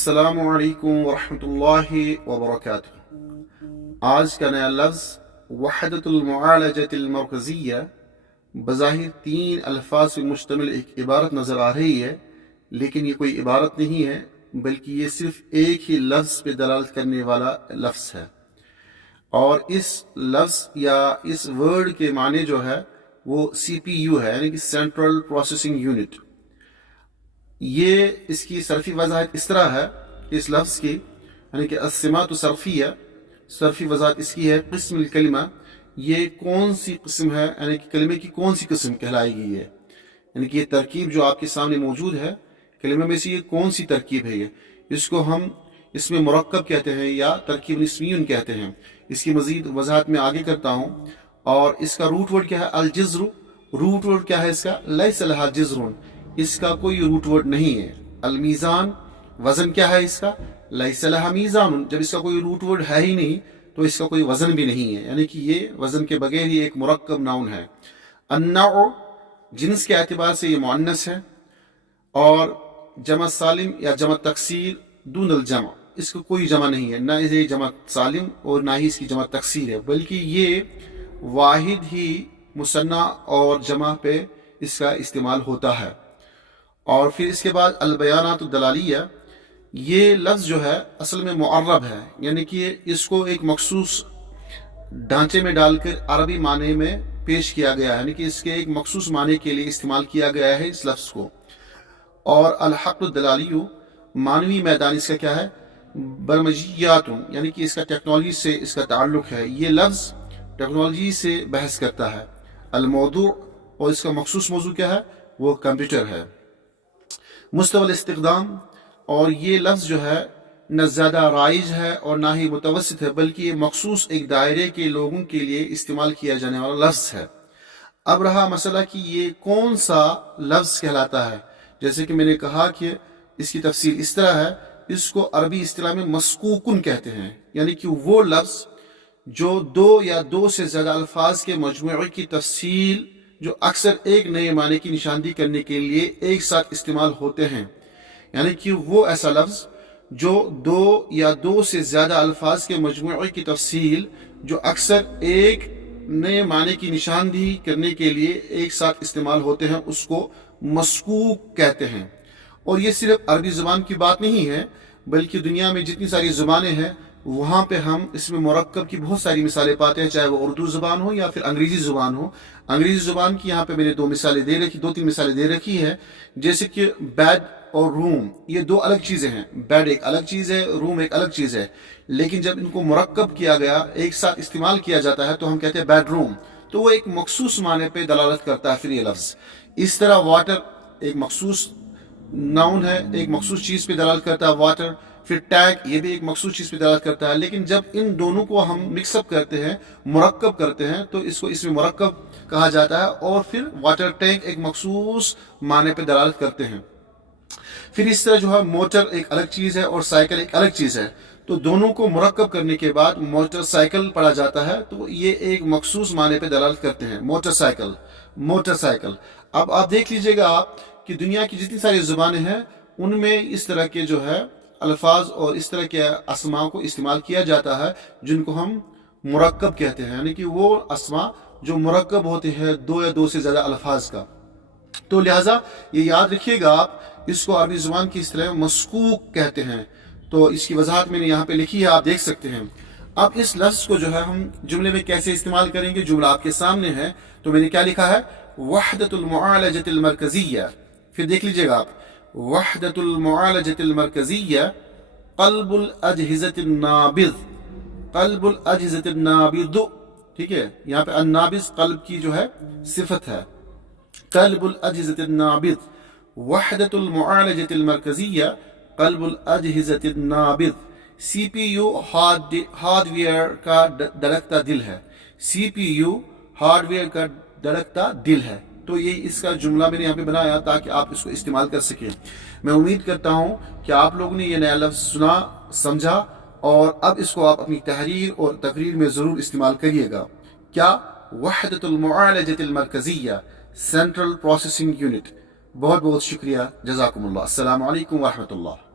अस्सलामु अलैकुम वरहमतुल्लाहि वबरकातुहू। आज का नया लफ्ज़ वहदतुल मुआलजतिल मरकज़िय्या बज़ाहिर तीन अल्फाज पे मुश्तमिल एक इबारत नज़र आ रही है, लेकिन ये कोई इबारत नहीं है बल्कि ये सिर्फ एक ही लफ्ज़ पे दलालत करने वाला लफ्ज़ है। और इस लफ्ज़ या इस वर्ड के माने जो है वो CPU है, यानी कि सेंट्रल प्रोसेसिंग यूनिट। ये इसकी सरफी वजाहत इस तरह है कि इस लफ्ज़ की यानी कि अस्सिमातु सरफिया, सरफी वजाहत इसकी है क़िस्मुल कलिमा, ये कौन सी किस्म है, यानी कि कलिमे की कौन सी किस्म कहलाएगी ये, यानी कि ये तरकीब जो आपके सामने मौजूद है कलिमे में से ये कौन सी तरकीब है। ये इसको हम इसमें मुरक्कब कहते हैं या तरकीब इस्मियुन कहते हैं। इसकी मज़ीद वजाहत में आगे करता हूँ। और इसका रूट वर्ड क्या है? अल जिज़्रु। रूट वर्ड क्या है इसका? लैसा लहा जिज़्रुन, इसका कोई रूट वर्ड नहीं है। अल मीज़ान, वज़न क्या है इसका? लैसा लहा मीज़ानुन। जब इसका कोई रूट वर्ड है ही नहीं तो इसका कोई वज़न भी नहीं है, यानी कि ये वज़न के बगैर ही एक मुरक्कब नाउन है। अन्नाउ, जिन्स के एतबार से ये मुअन्नस है, और जमा सालिम या जमा तकसीर दूनल जमा, इसका कोई जमा नहीं है, ना ये जमा सालिम और ना ही इसकी जमा तकसीर है, बल्कि ये वाहिद ही मुसन्ना और जमा पे इसका इस्तेमाल होता है। और फिर इसके बाद अल बयानातु दलालिया, ये लफ्ज़ जो है असल में मुअर्रब है, यानी कि इसको एक मखसूस ढांचे में डालकर अरबी माने में पेश किया गया है, यानी कि इसके एक मखसूस माने के लिए इस्तेमाल किया गया है इस लफ्ज़ को। और अल हक़्क़ु दलालियु, मानवी मैदान इसका क्या है? बरमजियातुन, यानी कि इसका टेक्नोलॉजी से इसका ताल्लुक है, ये लफ्ज़ टेक्नोलॉजी से बहस करता है। अल मौदू, और इसका मखसूस मौजू क्या है? वो कंप्यूटर है। मुस्तवल इस्तिक़दाम, और ये लफ्ज़ जो है न ज़्यादा राइज है और ना ही मुतवस्सित है, बल्कि ये मखसूस एक दायरे के लोगों के लिए इस्तेमाल किया जाने वाला लफ्ज़ है। अब रहा मसला कि ये कौन सा लफ्ज़ कहलाता है। जैसे कि मैंने कहा कि इसकी तफसील इस तरह है, इसको अरबी इस्तिलाह में मस्कूकुन कहते हैं, यानी कि वो लफ्ज़ जो दो या दो से ज़्यादा अल्फाज के मजमूए की तफसील जो अक्सर एक नए माने की निशानदी करने के लिए एक साथ इस्तेमाल होते हैं, यानी कि वो ऐसा लफ्ज़ जो दो या दो से ज़्यादा अल्फाज के मजमूए की तफसील जो अक्सर एक नए माने की निशानदी करने के लिए एक साथ इस्तेमाल होते हैं, उसको मस्कूक कहते हैं। और ये सिर्फ अरबी ज़ुबान की बात नहीं है, बल्कि दुनिया में जितनी सारी ज़ुबानें हैं वहाँ पे हम इसमें मुरक्कब की बहुत सारी मिसालें पाते हैं, चाहे वो उर्दू ज़ुबान हो या फिर अंग्रेज़ी ज़ुबान हो। अंग्रेज़ी ज़ुबान की यहाँ पे मैंने दो तीन मिसालें दे रखी है, जैसे कि बेड और रूम, ये दो अलग चीज़ें हैं। बेड एक अलग चीज़ है, रूम एक अलग चीज़ है, लेकिन जब इनको मुरक्कब किया गया, एक साथ इस्तेमाल किया जाता है, तो हम कहते हैं बेडरूम, तो वो एक मखसूस माने पे दलालत करता है फिर ये लफ्ज़। इस तरह वाटर एक मखसूस नाउन है, एक मखसूस चीज़ पे दलालत करता है वाटर। फिर टैग, ये भी एक मखसूस चीज़ पे दलालत करता है, लेकिन जब इन दोनों को हम मिक्सअप करते हैं, मुरक्कब करते हैं, तो इसको इसमें मुरक्कब कहा जाता है। और फिर वाटर टैंक एक मखसूस माने पे दलालत करते हैं। फिर इस तरह जो है मोटर एक अलग चीज़ है और साइकिल एक अलग चीज़ है, तो दोनों को मुरक्कब करने के बाद मोटर साइकिल पढ़ा जाता है, तो ये एक मखसूस माने पे दलालत करते हैं, मोटर साइकिल, मोटर साइकिल। अब आप देख लीजिएगा आप कि दुनिया की जितनी सारी ज़ुबानें हैं उनमें इस तरह के जो है अल्फाज और इस तरह के अस्मा को इस्तेमाल किया जाता है जिनको हम मुरक्कब कहते हैं, यानी कि वो अस्मा जो मुरक्कब होते हैं दो या दो से ज़्यादा अल्फाज का। तो लिहाजा ये याद रखिएगा आप, इसको अरबी ज़ुबान की इस तरह मस्कूक कहते हैं। तो इसकी वजाहत मैंने यहाँ पे लिखी है, आप देख सकते हैं। अब इस लफ्ज़ को जो है हम जुमले में कैसे इस्तेमाल करेंगे, जुमला आपके सामने है। तो मैंने क्या लिखा है? वहदतुल मुआलजतिल मरकज़िय्या। फिर देख लीजिएगा आप, वहदतुल मुआलजतिल मरकज़िय्या क़ल्बुल अजहिज़तिन नाबिज़, क़ल्बुल अजहिज़तिन नाबिज़, ठीक है। यहाँ पे अन्नाबिज़ क़ल्ब की जो है सिफत है, क़ल्बुल अजहिज़तिन नाबिज़। वहदतुल मुआलजतिल मरकज़िय्या क़ल्बुल अजहिज़तिन नाबिज़। CPU हार्डवेयर का धड़कता दिल है, CPU हार्डवेयर का धड़कता दिल है। तो ये इसका जुमला मैंने यहाँ पे बनाया ताकि आप इसको इस्तेमाल कर सकें। मैं उम्मीद करता हूँ कि आप लोगों ने ये नया लफ्ज़ सुना, समझा, और अब इसको आप अपनी तहरीर और तकरीर में ज़रूर इस्तेमाल करिएगा। क्या? वहदतुल मुआलजतिल मरकज़िय्या, सेंट्रल प्रोसेसिंग यूनिट। बहुत बहुत शुक्रिया, जज़ाकुमुल्लाह। अस्सलामु अलैकुम वरहमतुल्लाह।